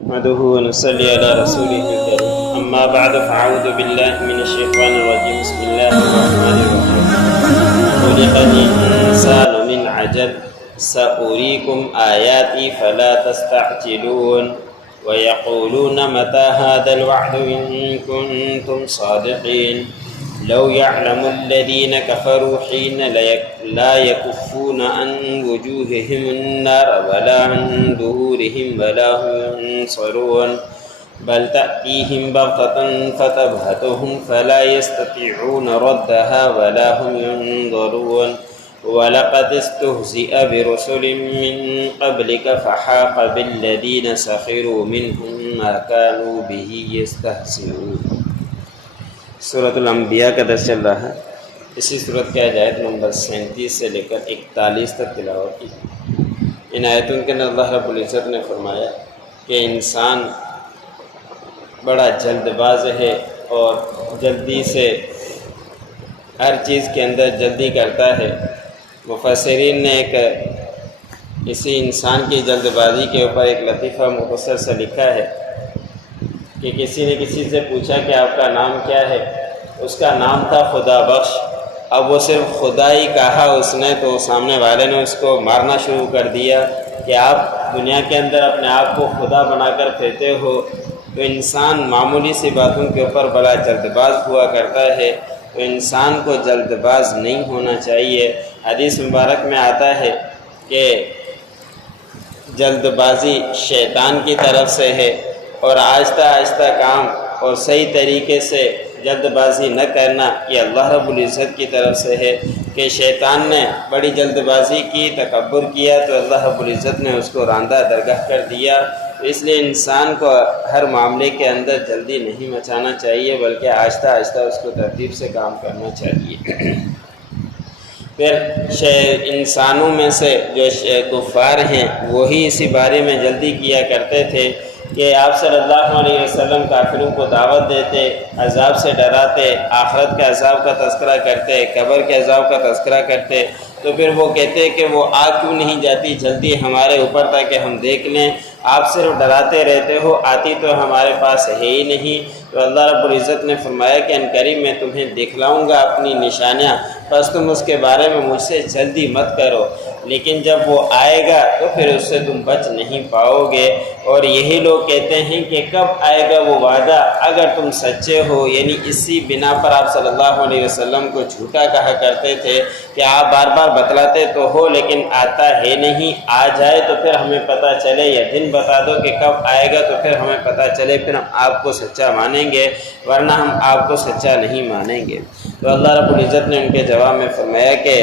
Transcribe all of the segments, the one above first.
نحمده ونصلي على رسوله الكريم أما بعد فأعوذ بالله من الشيطان الرجيم بسم الله الرحمن الرحيم خلق الإنسان من عجل سأريكم آياتي فلا تستعجلون ويقولون متى هذا الوعد إن كنتم صادقين لو يعلم الذين كفروا حين لا يكفون عن وجوههم النار ولا عن ظهورهم ولا هم ينصرون بل تأتيهم بغتة فتبهتهم فلا يستطيعون ردها ولا هم ينظرون ولقد استهزئ برسل من قبلك فحاق بالذين سخروا منهم ما كانوا به يستهزئون۔ سورۃ الانبیاء کا درس چل رہا ہے۔ اسی صورت کے آیت نمبر 37 سے لے کر 41 تک تلاوت کی۔ ان آیتوں کے اندر اللہ رب العزت نے فرمایا کہ انسان بڑا جلد باز ہے اور جلدی سے ہر چیز کے اندر جلدی کرتا ہے۔ مفسرین نے اسی انسان کی جلد بازی کے اوپر ایک لطیفہ مختصر سے لکھا ہے کہ کسی نے کسی سے پوچھا کہ آپ کا نام کیا ہے؟ اس کا نام تھا خدا بخش۔ اب وہ صرف خدا ہی کہا اس نے تو سامنے والے نے اس کو مارنا شروع کر دیا کہ آپ دنیا کے اندر اپنے آپ کو خدا بنا کر پھرتے ہو۔ تو انسان معمولی سی باتوں کے اوپر بڑا جلد باز ہوا کرتا ہے، تو انسان کو جلد باز نہیں ہونا چاہیے۔ حدیث مبارک میں آتا ہے کہ جلد بازی شیطان کی طرف سے ہے، اور آہستہ آہستہ کام اور صحیح طریقے سے جلد بازی نہ کرنا یہ اللہ رب العزت کی طرف سے ہے کہ شیطان نے بڑی جلد بازی کی، تکبر کیا، تو اللہ رب العزت نے اس کو راندہ درگاہ کر دیا۔ اس لیے انسان کو ہر معاملے کے اندر جلدی نہیں مچانا چاہیے، بلکہ آہستہ آہستہ اس کو ترتیب سے کام کرنا چاہیے۔ پھر انسانوں میں سے جو کفار ہیں وہی اسی بارے میں جلدی کیا کرتے تھے کہ آپ صلی اللہ علیہ وسلم کافروں کو دعوت دیتے، عذاب سے ڈراتے، آخرت کے عذاب کا تذکرہ کرتے، قبر کے عذاب کا تذکرہ کرتے، تو پھر وہ کہتے کہ وہ آگ کیوں نہیں جاتی جلدی ہمارے اوپر تاکہ ہم دیکھ لیں، آپ صرف ڈراتے رہتے ہو، آتی تو ہمارے پاس ہے ہی نہیں۔ تو اللہ رب العزت نے فرمایا کہ ان قریب میں تمہیں دکھلاؤں گا اپنی نشانیاں، بس تم اس کے بارے میں مجھ سے جلدی مت کرو، لیکن جب وہ آئے گا تو پھر اس سے تم بچ نہیں پاؤ گے۔ اور یہی لوگ کہتے ہیں کہ کب آئے گا وہ وعدہ اگر تم سچے ہو، یعنی اسی بنا پر آپ صلی اللہ علیہ وسلم کو جھوٹا کہا کرتے تھے کہ آپ بار بار بتلاتے تو ہو لیکن آتا ہے نہیں، آ جائے تو پھر ہمیں پتہ چلے، یا دن بتا دو کہ کب آئے گا تو پھر ہمیں پتہ چلے، پھر ہم آپ کو سچا مانیں گے، ورنہ ہم آپ کو سچا نہیں مانیں گے۔ تو اللہ رب العزت نے ان کے جواب میں فرمایا کہ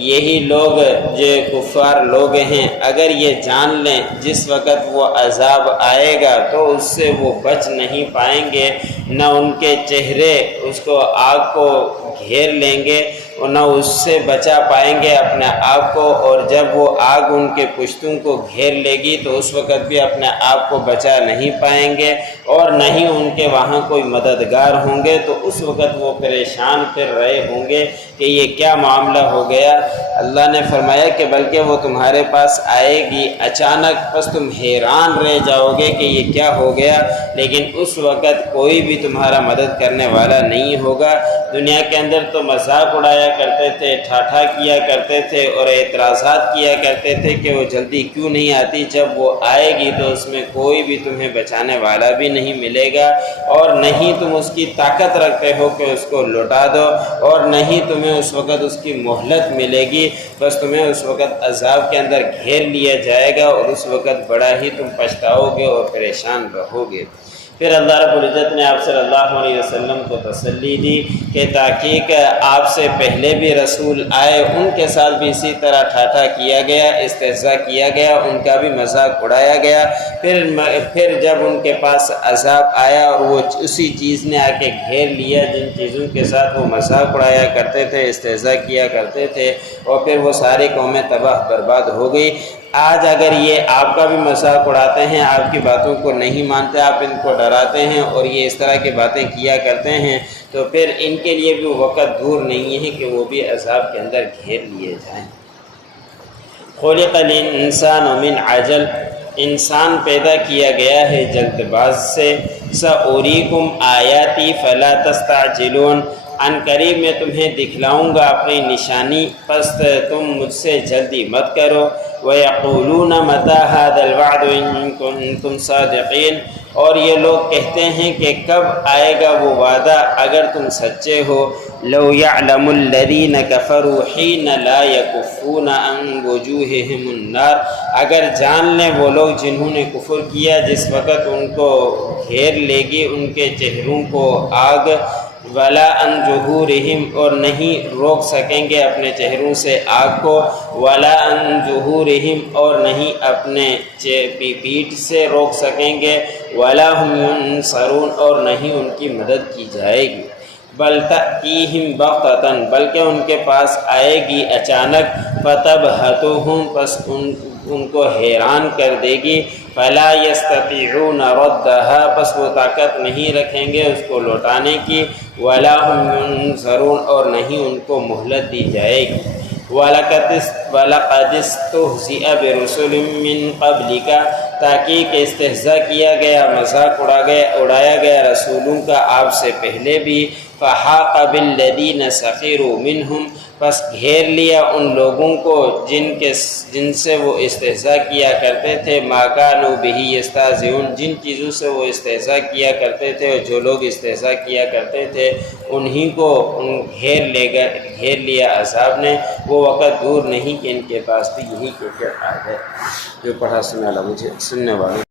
یہی لوگ جو کفار لوگ ہیں، اگر یہ جان لیں جس وقت وہ عذاب آئے گا تو اس سے وہ بچ نہیں پائیں گے، نہ ان کے چہرے اس کو آگ کو گھیر لیں گے اور نہ اس سے بچا پائیں گے اپنے آپ کو، اور جب وہ آگ ان کے پشتوں کو گھیر لے گی تو اس وقت بھی اپنے آپ کو بچا نہیں پائیں گے، اور نہ ہی ان کے وہاں کوئی مددگار ہوں گے۔ تو اس وقت وہ پریشان پھر رہے ہوں گے کہ یہ کیا معاملہ ہو گیا۔ اللہ نے فرمایا کہ بلکہ وہ تمہارے پاس آئے گی اچانک، بس تم حیران رہ جاؤ گے کہ یہ کیا ہو گیا، لیکن اس وقت کوئی بھی تمہارا مدد کرنے والا نہیں ہوگا۔ دنیا کے اندر تو مذاق اڑایا کرتے تھے، ٹھاٹھا کیا کرتے تھے اور اعتراضات کیا کرتے تھے کہ وہ جلدی کیوں نہیں آتی، جب وہ آئے گی تو اس میں کوئی بھی تمہیں بچانے والا بھی نہیں ملے گا، اور نہیں تم اس کی طاقت رکھتے ہو کہ اس کو لوٹا دو، اور نہیں تمہیں اس وقت اس کی مہلت ملے گی، بس تمہیں اس وقت عذاب کے اندر گھیر لیا جائے گا، اور اس وقت بڑا ہی تم پچھتاؤ گے اور پریشان رہو گے۔ پھر اللہ رب العزت نے آپ صلی اللہ علیہ وسلم کو تسلی دی کہ تحقیق آپ سے پہلے بھی رسول آئے، ان کے ساتھ بھی اسی طرح ٹھاٹھا کیا گیا، استہزاء کیا گیا، ان کا بھی مذاق اڑایا گیا۔ پھر جب ان کے پاس عذاب آیا اور وہ اسی چیز نے آ کے گھیر لیا جن چیزوں کے ساتھ وہ مذاق اڑایا کرتے تھے، استہزاء کیا کرتے تھے، اور پھر وہ ساری قومیں تباہ برباد ہو گئی۔ آج اگر یہ آپ کا بھی مذاق اڑاتے ہیں، آپ کی باتوں کو نہیں مانتے، آپ ان کو ڈراتے ہیں اور یہ اس طرح کی باتیں کیا کرتے ہیں، تو پھر ان کے لیے بھی وقت دور نہیں ہے کہ وہ بھی عذاب کے اندر گھیر لیے جائیں۔ خلق الانسان من عجل، انسان پیدا کیا گیا ہے جلد باز سے، سأریکم آیاتی فلا تستعجلون، ان قریب میں تمہیں دکھلاؤں گا اپنی نشانی، پس تم مجھ سے جلدی مت کرو۔ وَيَقُولُونَ مَتَىٰ هَٰذَا الْوَعْدُ إِن كُنتُمْ صَادِقِينَ، اور یہ لوگ کہتے ہیں کہ کب آئے گا وہ وعدہ اگر تم سچے ہو۔ لَوْ يَعْلَمُ الَّذِينَ كَفَرُوا حِينَ لَا يَكُفُّونَ عَنْ وُجُوهِهِمُ النَّارُ، اگر جان لیں وہ لوگ جنہوں نے کفر کیا جس وقت ان کو گھیر لے گی ان کے چہروں کو آگ، وَلَا عَنْ ظُهُورِهِمْ، اور نہیں روک سکیں گے اپنے چہروں سے آگ کو، وَلَا عَنْ ظُهُورِهِمْ، اور نہیں اپنے پیٹھ سے روک سکیں گے، وَلَا هُمْ يُنصَرُونَ، اور نہیں ان کی مدد کی جائے گی۔ بل تأتیہم بغتۃ، بلکہ ان کے پاس آئے گی اچانک، فتبہتہم، پس ان کو حیران کر دے گی، فلا یستطیعون ردھا، پس وہ طاقت نہیں رکھیں گے اس کو لوٹانے کی، ولا ہم ینظرون، اور نہیں ان کو مہلت دی جائے گی۔ وَلَقَدِ اسْتُهْزِئَ بِرُسُلٍ مِّن قَبْلِكَ، تحقیق استہزاء کیا گیا، مذاق اڑایا گیا رسولوں کا آپ سے پہلے بھی، فَحَاقَ بِالَّذِينَ سَخِرُوا مِنْهُمْ، پس گھیر لیا ان لوگوں کو جن سے وہ استہزاء کیا کرتے تھے، مَا كَانُوا بِهِ يَسْتَهْزِئُونَ، جن چیزوں سے وہ استہزاء کیا کرتے تھے اور جو لوگ استہزاء کیا کرتے تھے انہی کو گھیر لیا عذاب نے۔ وہ وقت دور نہیں کہ ان کے پاس بھی یہی کیفیت آ جائے۔ جو پڑھا سنا لا مجھے سننے والوں